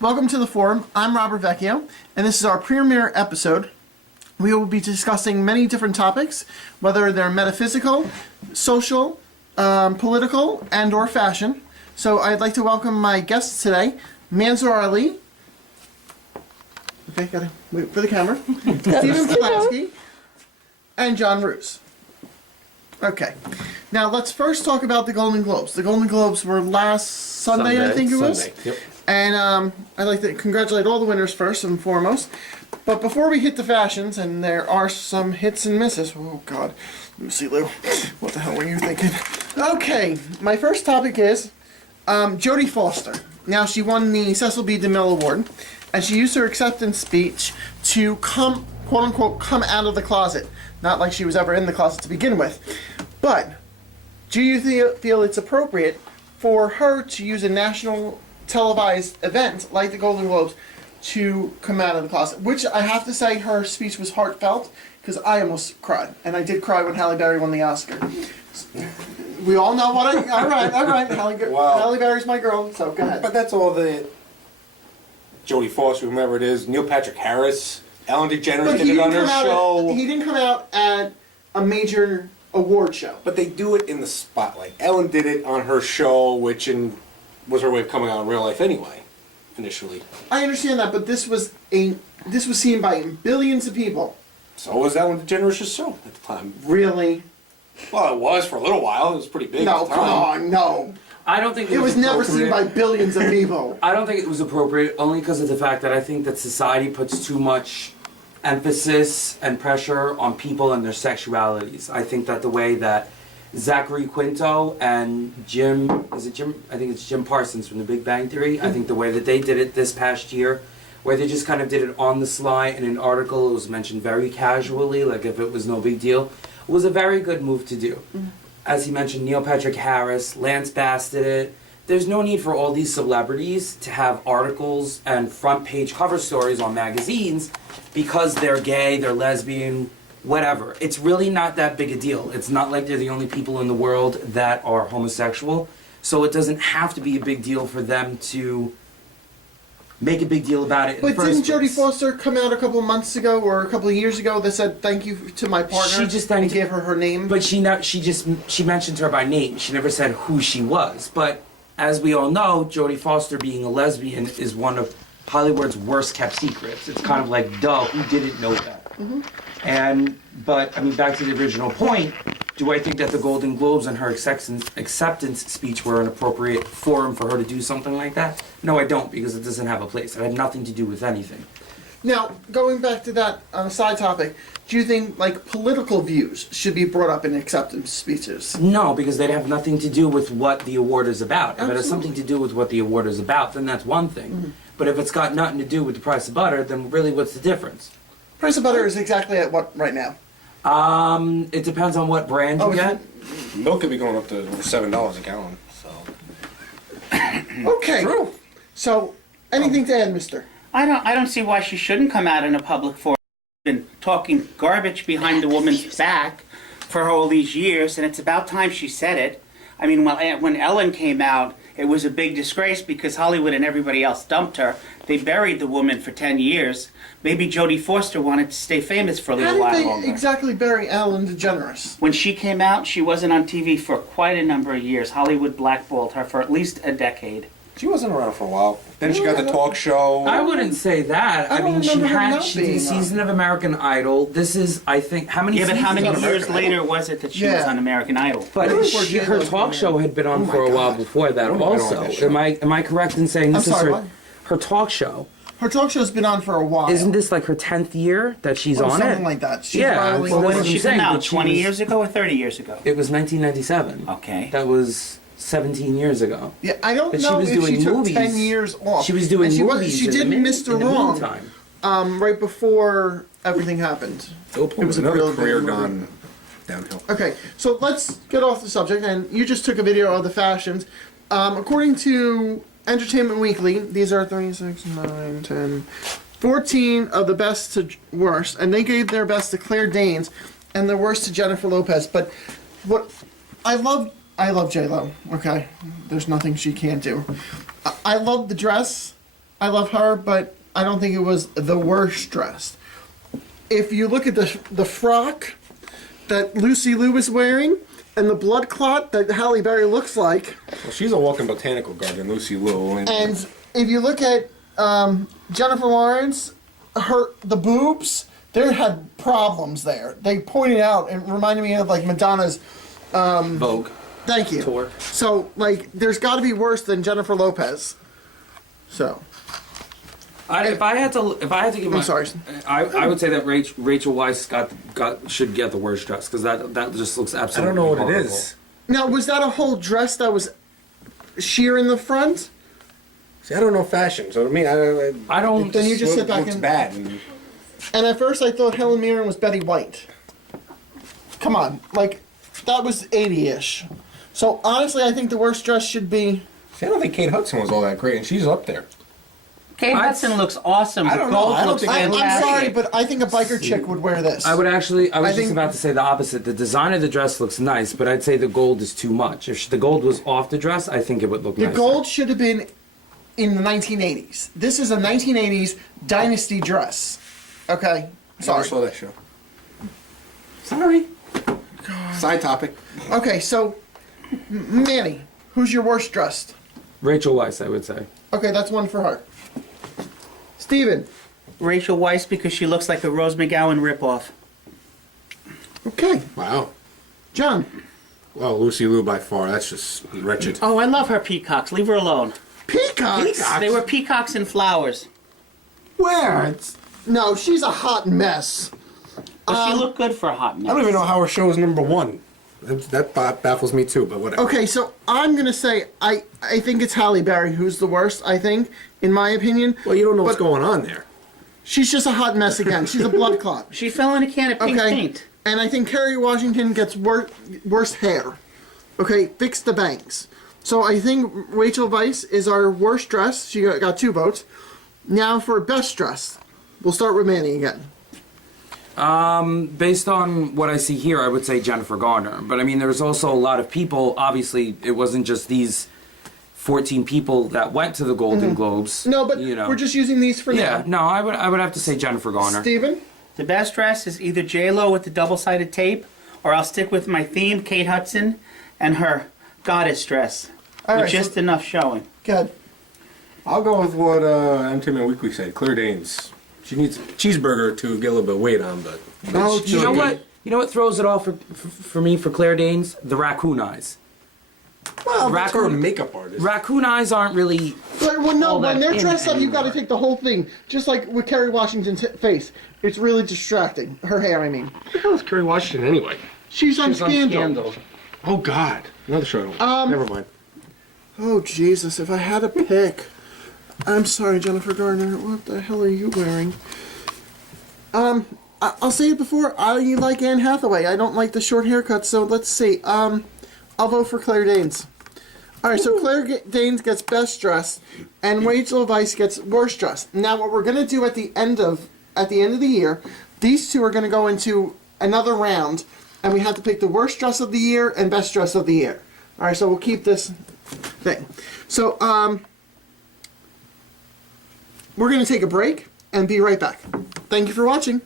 Welcome to the forum. I'm Robert Vecchio, and this is our premiere episode. We will be discussing many different topics, whether they're metaphysical, social, political, and or fashion. So I'd like to welcome my guests today, Mansour Ali. Okay, gotta wait for the camera. Stephen Pulaski, and John Roos. Okay, now let's first talk about the Golden Globes. The Golden Globes were last Sunday, I think it was. Yep. And I'd like to congratulate all the winners first and foremost. But before we hit the fashions, and there are some hits and misses. Oh, God. Lucy Lou, what the hell were you thinking? Okay, my first topic is Jodie Foster. Now, she won the Cecil B. DeMille Award, and she used her acceptance speech to come, quote-unquote, come out of the closet. Not like she was ever in the closet to begin with. But do you feel it's appropriate for her to use a national televised event like the Golden Globes to come out of the closet? Which I have to say, her speech was heartfelt, because I almost cried. And I did cry when Halle Berry won the Oscar. We all know what all right. Halle Berry's my girl, so go ahead. But that's all the Jodie Foster, whomever it is, Neil Patrick Harris, Ellen DeGeneres did it on her show. He didn't come out at a major award show. But they do it in the spotlight. Ellen did it on her show, which was her way of coming out in real life anyway, initially. I understand that, but this was seen by billions of people. So was Ellen DeGeneres' show at the time. Really? Well, it was for a little while. It was pretty big No, at the come time. on, no. I don't think It was never seen by billions of people. I don't think it was appropriate, only because of the fact that I think that society puts too much emphasis and pressure on people and their sexualities. I think that the way that Zachary Quinto and Jim? I think it's Jim Parsons from The Big Bang Theory. I think the way that they did it this past year, where they just kind of did it on the sly in an article, it was mentioned very casually, like if it was no big deal, was a very good move to do. As he mentioned, Neil Patrick Harris, Lance Bass did it. There's no need for all these celebrities to have articles and front page cover stories on magazines because they're gay, they're lesbian, whatever. It's really not that big a deal. It's not like they're the only people in the world that are homosexual. So it doesn't have to be a big deal for them to make a big deal about it in the first But didn't Jodie place. Foster come out a couple of months ago or a couple of years ago that said thank you to my partner? She just and gave her name. But she mentioned her by name. She never said who she was. But as we all know, Jodie Foster being a lesbian is one of Hollywood's worst kept secrets. It's kind of like, duh, who didn't know that? But I mean, back to the original point, do I think that the Golden Globes and her acceptance speech were an appropriate forum for her to do something like that? No, I don't, because it doesn't have a place. It had nothing to do with anything. Now, going back to that on a side topic, do you think like political views should be brought up in acceptance speeches? No, because they'd have nothing to do with what the award is about. If it has Absolutely. something to do with what the award is about, then that's one thing. But if it's got nothing to do with the price of butter, then really what's the difference? Price of butter is exactly at what right now? It depends on what brand you get. Milk could be going up to over $7 a gallon. So. Okay. True. So, anything to add, mister? I don't see why she shouldn't come out in a public forum. Been talking garbage behind the woman's back for all these years, and it's about time she said it. I mean, when Ellen came out, it was a big disgrace because Hollywood and everybody else dumped her. They buried the woman for 10 years. Maybe Jodie Foster wanted to stay famous for a How little did while they longer. exactly bury Ellen DeGeneres? When she came out, she wasn't on TV for quite a number of years. Hollywood blackballed her for at least a decade. She wasn't around for a while. Then she got the talk show. I wouldn't say that. I I mean, don't remember her not she did being a season of American Idol. This is, I think, how many Yeah, but seasons? how many on years American later was it that she was Yeah. on American Idol? But Really? Before her J-Lo's talk been show had been on Oh my for a while God. before that I don't also. like that show. Am I correct in saying I'm this sorry, is what? her talk show? Her talk show's been on for a while. Isn't this like her 10th year that she's on something it? like that? She's Yeah, rivaling well, When that's did what she I'm saying, come out? but she 20 was- years ago or 30 years ago? It was 1997. Okay. That was 17 years ago. Yeah, I don't But she know was if she doing took movies. 10 years off. She was doing And movies. She in did the Mr. in the Wrong meantime. right before everything happened. It was a another real career good movie. gone downhill. Okay, so let's get off the subject. And you just took a video of the fashions. According to Entertainment Weekly, these are 36, 9, 10, 14 of the best to worst, and they gave their best to Claire Danes and their worst to Jennifer Lopez. But what I love J-Lo, okay? There's nothing she can't do. I love the dress. I love her, but I don't think it was the worst dressed. If you look at the frock that Lucy Liu is wearing and the blood clot that Halle Berry looks like, Well, she's a walking botanical garden, Lucy Liu. and if you look at Jennifer Lawrence, the boobs, they had problems there. They pointed out, it reminded me of like Madonna's. Vogue. Thank you. Tour. So like, there's got to be worse than Jennifer Lopez. So. If I had to give my, I'm sorry. I would say that Rachel Weisz should get the worst dress because that just looks I absolutely. don't know what horrible. it is. Now, was that a whole dress that was sheer in the front? See, I don't know fashion, so to me, I don't. Then you just sit back looks and. bad. And And at first, I thought Helen Mirren was Betty White. Come on, like that was 80-ish. So honestly, I think the worst dress should be. see, I don't think Kate Hudson was all that great, and she's up there. Kate Hudson looks awesome. I The don't know. gold I don't looks think- I'm fantastic. sorry, but I think a biker chick would wear this. I was just think- about to say the opposite. The design of the dress looks nice, but I'd say the gold is too much. If the gold was off the dress, I think it would look The nicer. gold should have been in the 1980s. This is a 1980s dynasty dress. Okay, I sorry. saw that show. Sorry. Side topic. Okay, so Manny, who's your worst dressed? Rachel Weisz, I would say. Okay, that's one for her. Steven. Rachel Weisz because she looks like a Rose McGowan ripoff. Okay, Wow. John. Well, Lucy Liu by far. That's just wretched. Oh, I love her peacocks. Leave her alone. Peacocks. They were peacocks and flowers. Where? No, she's a hot mess. But she looked good for a hot minute. I don't even know how her show is number one. That baffles me too, but whatever. Okay, so I'm gonna say I think it's Halle Berry who's the worst. I think, in my opinion. Well, you don't know what's But going on there. She's just a hot mess again. She's a blood clot. She fell in a can of pink Okay, paint. and I think Kerry Washington gets worse hair. Okay, fix the bangs. So I think Rachel Weisz is our worst dress. She got 2 votes. Now for best dress, we'll start with Manny again. Based on what I see here, I would say Jennifer Garner. But I mean, there's also a lot of people. Obviously, it wasn't just these 14 people that went to the Golden Globes. No, but you know. we're just using these for Yeah, now. no, I would have to say Jennifer Garner. Steven? The best dress is either J-Lo with the double-sided tape, or I'll stick with my theme, Kate Hudson, and her goddess dress. All With right, just so- enough showing. Good. I'll go with what Entertainment Weekly said. Claire Danes. She needs a cheeseburger to get a little bit of weight on, but Oh, she's You know good. what? You know what throws it off for me for Claire Danes? The raccoon eyes. Well, That's her makeup artist. Raccoon eyes aren't really. well, no, all when that they're in dressed up, you've got to anymore. take the whole thing. Just like with Kerry Washington's face. It's really distracting. Her hair, I mean. What the hell is Kerry Washington anyway? She's on Scandal. Oh God, another show. Never mind. Oh, Jesus, if I had a pick. I'm sorry, Jennifer Garner. What the hell are you wearing? I'll say it before. I like Anne Hathaway. I don't like the short haircut, so let's see. I'll vote for Claire Danes. All right, so Claire Danes gets best dressed, and Rachel Weisz gets worst dressed. Now, what we're gonna do at the end of the year, these two are gonna go into another round, and we have to pick the worst dress of the year and best dress of the year. All right, so we'll keep this thing. So, we're gonna take a break and be right back. Thank you for watching.